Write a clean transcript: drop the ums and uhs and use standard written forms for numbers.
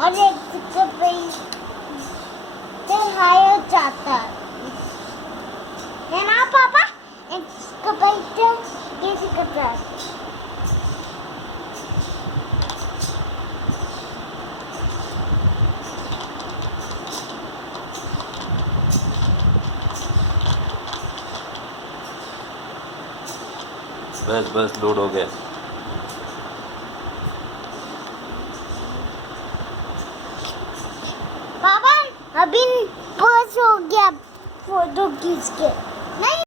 और हायर जाता है ना पापा? एक्सकवेटर कैसे करता है? बस बस लोड हो गया। पापा अभी बस हो गया फोटो खींच के। नहीं